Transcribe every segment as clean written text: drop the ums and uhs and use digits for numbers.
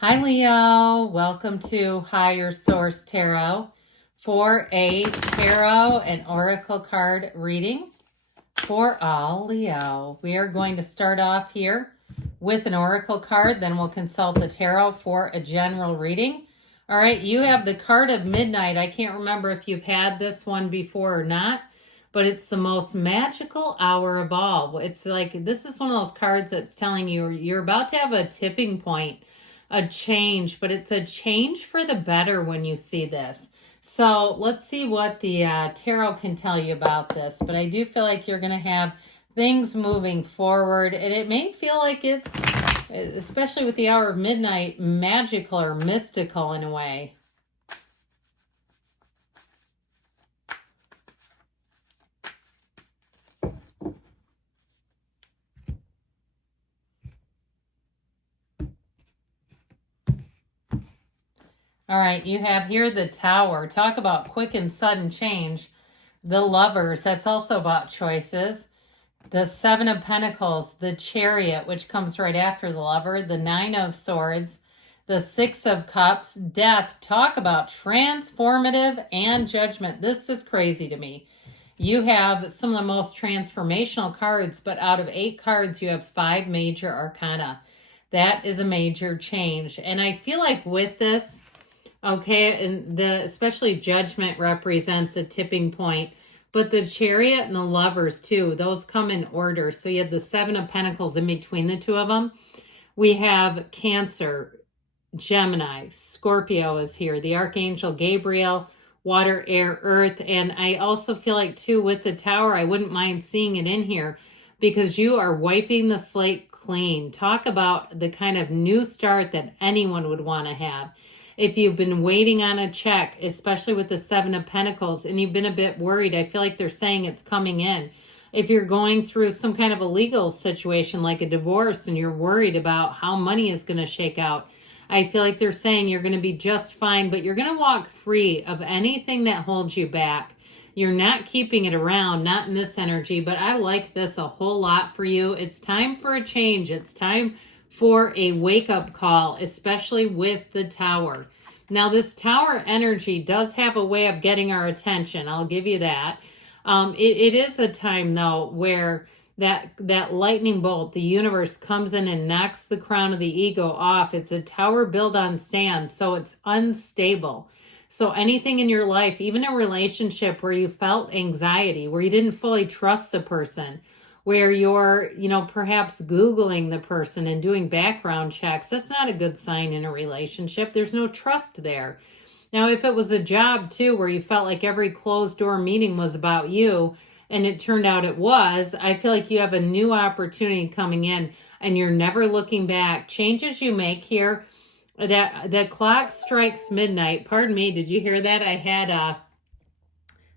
Hi, Leo. Welcome to Higher Source Tarot for a tarot and oracle card reading for all Leo. We are going to start off here with an oracle card, then we'll consult the tarot for a general reading. All right, you have the card of midnight. I can't remember if you've had this one before or not, but it's the most magical hour of all. It's like, this is one of those cards that's telling you you're about to have a tipping point, a change, but it's a change for the better when you see this. So let's see what the tarot can tell you about this. But I do feel like you're going to have things moving forward, and it may feel like it's, especially with the hour of midnight, magical or mystical in a way. All right, you have here the Tower. Talk about quick and sudden change. The Lovers, that's also about choices. The Seven of Pentacles, the Chariot, which comes right after the Lover. The Nine of Swords, the Six of Cups, Death. Talk about transformative and judgment. This is crazy to me. You have some of the most transformational cards, but out of 8 cards, you have 5 major arcana. That is a major change. And I feel like with this, okay, and especially judgment represents a tipping point, but the Chariot and the Lovers too, those come in order. So you have the Seven of Pentacles in between the two of them. We have Cancer, Gemini, Scorpio is here, the Archangel Gabriel, water, air, earth. And I also feel like too with the Tower, I wouldn't mind seeing it in here because you are wiping the slate clean. Talk about the kind of new start that anyone would want to have. If you've been waiting on a check, especially with the Seven of Pentacles, and you've been a bit worried, I feel like they're saying it's coming in. If you're going through some kind of a legal situation like a divorce and you're worried about how money is going to shake out, I feel like they're saying you're going to be just fine, but you're going to walk free of anything that holds you back. You're not keeping it around, not in this energy, but I like this a whole lot for you. It's time for a change. It's time for a wake-up call, especially with the Tower. Now, this Tower energy does have a way of getting our attention. I'll give you that. It is a time, though, where that lightning bolt, the universe comes in and knocks the crown of the ego off. It's a tower built on sand, so it's unstable. So anything in your life, even a relationship where you felt anxiety, where you didn't fully trust the person, where you're, perhaps Googling the person and doing background checks, that's not a good sign in a relationship. There's no trust there. Now, if it was a job too, where you felt like every closed door meeting was about you, and it turned out it was, I feel like you have a new opportunity coming in and you're never looking back. Changes you make here, that the clock strikes midnight. Pardon me, did you hear that? I had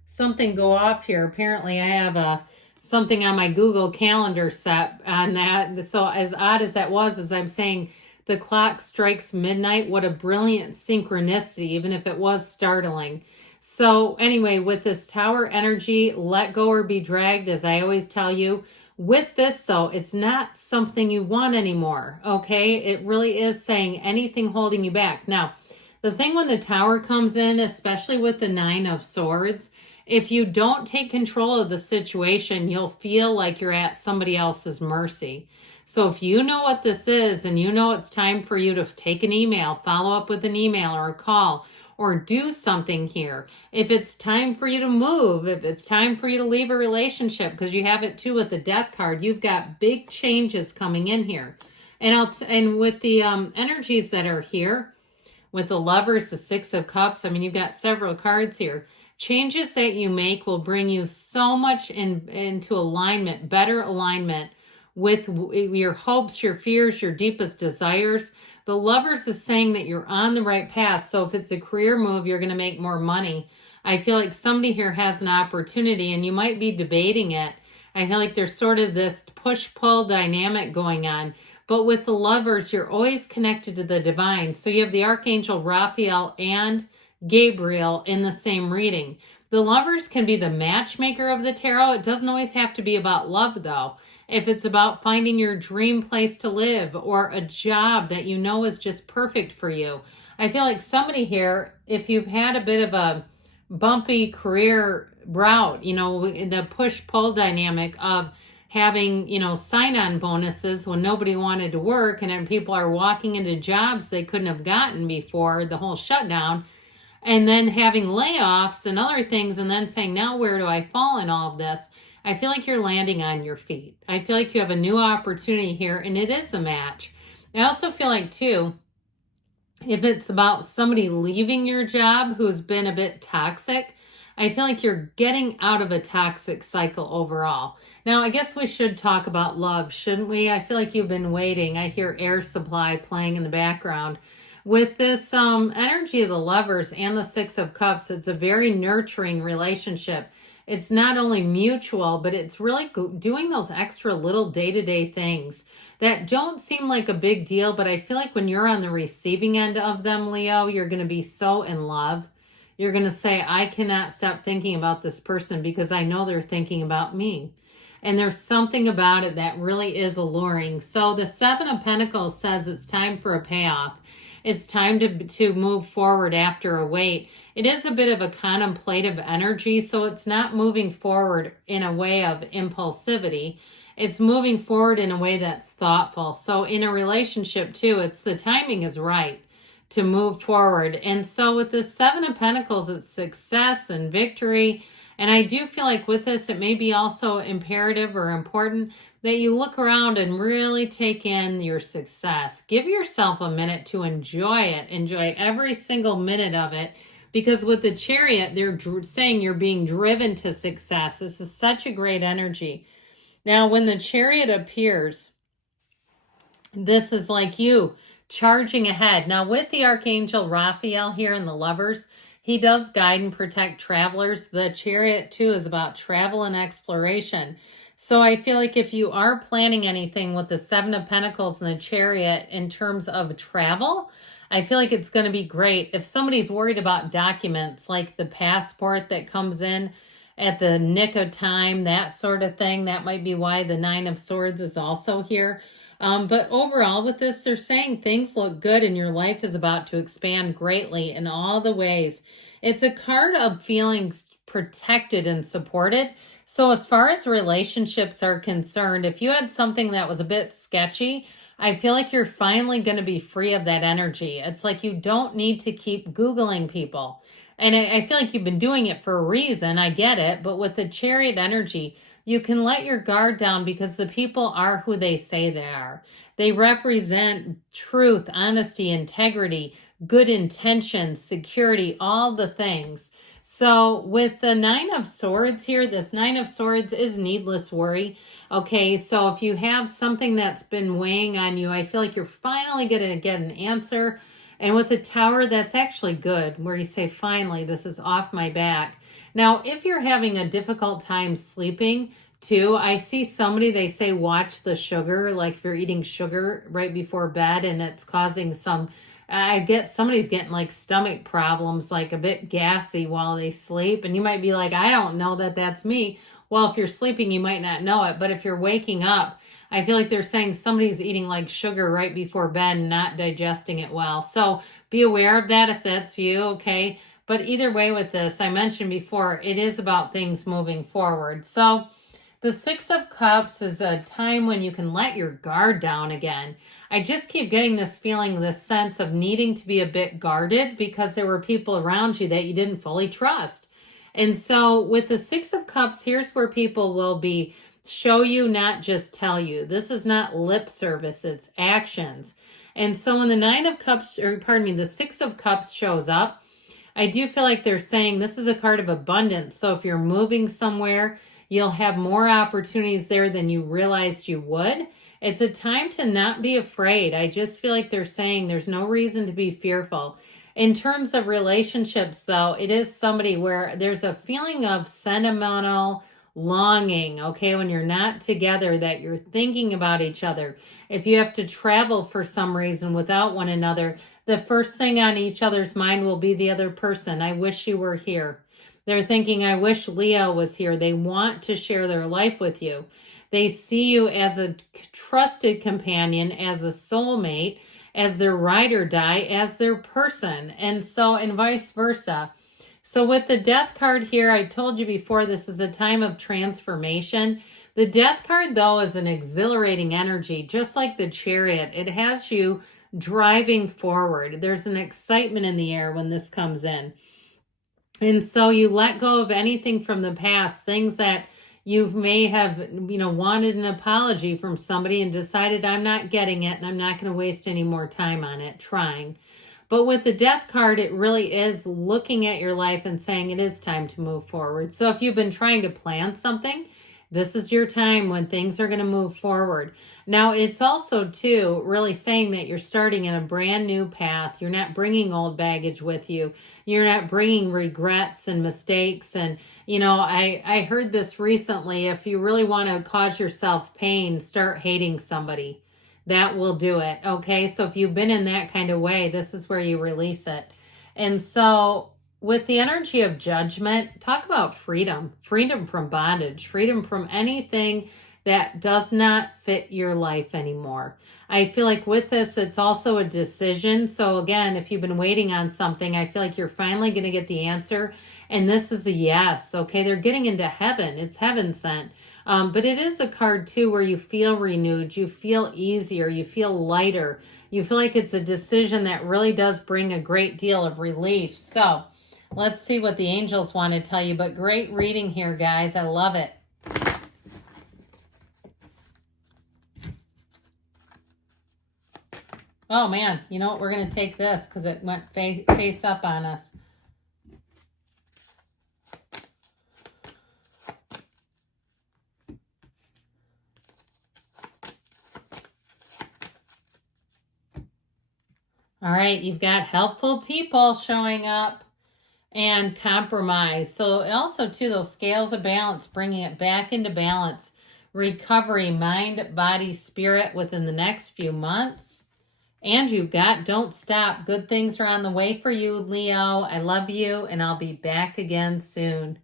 something go off here. Apparently I have something on my Google Calendar set on that. So as odd as that was, as I'm saying, the clock strikes midnight. What a brilliant synchronicity, even if it was startling. So anyway, with this Tower energy, let go or be dragged, as I always tell you. With this, though, it's not something you want anymore, okay? It really is saying anything holding you back. Now, the thing when the Tower comes in, especially with the Nine of Swords, if you don't take control of the situation, you'll feel like you're at somebody else's mercy. So if you know what this is and you know it's time for you to take an email, follow up with an email or a call, or do something here. If it's time for you to move, if it's time for you to leave a relationship, because you have it too with the Death card, you've got big changes coming in here. And with the energies that are here, with the Lovers, the Six of Cups, I mean, you've got several cards here. Changes that you make will bring you so much into alignment, better alignment with your hopes, your fears, your deepest desires. The Lovers is saying that you're on the right path. So if it's a career move, you're going to make more money. I feel like somebody here has an opportunity and you might be debating it. I feel like there's sort of this push-pull dynamic going on. But with the Lovers, you're always connected to the divine. So you have the Archangel Raphael and Gabriel in the same reading. The Lovers can be the matchmaker of the tarot. It doesn't always have to be about love, though. if it's about finding your dream place to live or a job that you know is just perfect for you. I feel like somebody here, if you've had a bit of a bumpy career route, the push-pull dynamic of having, sign-on bonuses when nobody wanted to work, and then people are walking into jobs they couldn't have gotten before the whole shutdown, and then having layoffs and other things, and then saying, now where do I fall in all of this? I feel like you're landing on your feet. I feel like you have a new opportunity here, and it is a match. I also feel like, too, if it's about somebody leaving your job who's been a bit toxic, I feel like you're getting out of a toxic cycle overall. Now, I guess we should talk about love, shouldn't we? I feel like you've been waiting. I hear Air Supply playing in the background. With this energy of the Lovers and the Six of Cups, it's a very nurturing relationship. It's not only mutual, but it's really doing those extra little day-to-day things that don't seem like a big deal, but I feel like when you're on the receiving end of them, Leo, you're going to be so in love. You're going to say, I cannot stop thinking about this person because I know they're thinking about me. And there's something about it that really is alluring. So the Seven of Pentacles says it's time for a payoff. It's time to move forward after a wait. It is a bit of a contemplative energy, so it's not moving forward in a way of impulsivity. It's moving forward in a way that's thoughtful. So in a relationship too, it's the timing is right to move forward. And so with the Seven of Pentacles, it's success and victory. And I do feel like with this, it may be also imperative or important that you look around and really take in your success. Give yourself a minute to enjoy it. Enjoy every single minute of it. Because with the Chariot, they're saying you're being driven to success. This is such a great energy. Now, when the Chariot appears, this is like you charging ahead. Now, with the Archangel Raphael here in the Lovers, he does guide and protect travelers. The Chariot, too, is about travel and exploration. So I feel like if you are planning anything with the Seven of Pentacles and the Chariot in terms of travel, I feel like it's going to be great. If somebody's worried about documents like the passport that comes in at the nick of time, that sort of thing, that might be why the Nine of Swords is also here. But overall with this, they're saying things look good and your life is about to expand greatly in all the ways. It's a card of feeling protected and supported. So as far as relationships are concerned, if you had something that was a bit sketchy, I feel like you're finally going to be free of that energy. It's like you don't need to keep Googling people. And I feel like you've been doing it for a reason. I get it. But with the Chariot energy, you can let your guard down because the people are who they say they are. They represent truth, honesty, integrity, good intentions, security, all the things. So with the Nine of Swords here, this Nine of Swords is needless worry. Okay, so if you have something that's been weighing on you, I feel like you're finally going to get an answer. And with the Tower, that's actually good, where you say, finally, this is off my back. Now, if you're having a difficult time sleeping, too, I see somebody, they say, watch the sugar, like if you're eating sugar right before bed and it's causing some, I get somebody's getting like stomach problems, like a bit gassy while they sleep. And you might be like, I don't know that that's me. Well, if you're sleeping, you might not know it. But if you're waking up, I feel like they're saying somebody's eating like sugar right before bed and not digesting it well. So be aware of that if that's you, okay? But either way with this, I mentioned before, it is about things moving forward. So the Six of Cups is a time when you can let your guard down again. I just keep getting this feeling, this sense of needing to be a bit guarded because there were people around you that you didn't fully trust. And so with the Six of Cups, here's where people will be show you, not just tell you. This is not lip service, it's actions. And so when the Nine of Cups, or pardon me, the Six of Cups shows up, I do feel like they're saying this is a card of abundance. So if you're moving somewhere, you'll have more opportunities there than you realized you would. It's a time to not be afraid. I just feel like they're saying there's no reason to be fearful. In terms of relationships, though, it is somebody where there's a feeling of sentimental longing, okay, when you're not together, that you're thinking about each other. If you have to travel for some reason without one another, the first thing on each other's mind will be the other person. I wish you were here. They're thinking, I wish Leo was here. They want to share their life with you. They see you as a trusted companion, as a soulmate, as their ride or die, as their person. And so, and vice versa. So with the death card here, I told you before, this is a time of transformation. The death card, though, is an exhilarating energy, just like the chariot. It has you driving forward. There's an excitement in the air when this comes in. And so you let go of anything from the past, things that you may have, wanted an apology from somebody and decided, I'm not getting it and I'm not going to waste any more time on it trying. But with the death card, it really is looking at your life and saying it is time to move forward. So if you've been trying to plan something, this is your time when things are going to move forward. Now, it's also, too, really saying that you're starting in a brand new path. You're not bringing old baggage with you. You're not bringing regrets and mistakes. And, I heard this recently. If you really want to cause yourself pain, start hating somebody. That will do it. Okay. So if you've been in that kind of way, this is where you release it. And so with the energy of judgment, talk about freedom from bondage, freedom from anything that does not fit your life anymore. I feel like with this, it's also a decision. So again, if you've been waiting on something, I feel like you're finally going to get the answer. And this is a yes. Okay. They're getting into heaven. It's heaven sent. But it is a card too where you feel renewed, you feel easier, you feel lighter, you feel like it's a decision that really does bring a great deal of relief. So let's see what the angels want to tell you. But great reading here, guys. I love it. Oh man, you know what? We're going to take this because it went face up on us. All right, you've got helpful people showing up and compromise. So also, too, those scales of balance, bringing it back into balance, recovery, mind, body, spirit within the next few months. And you've got don't stop. Good things are on the way for you, Leo. I love you, and I'll be back again soon.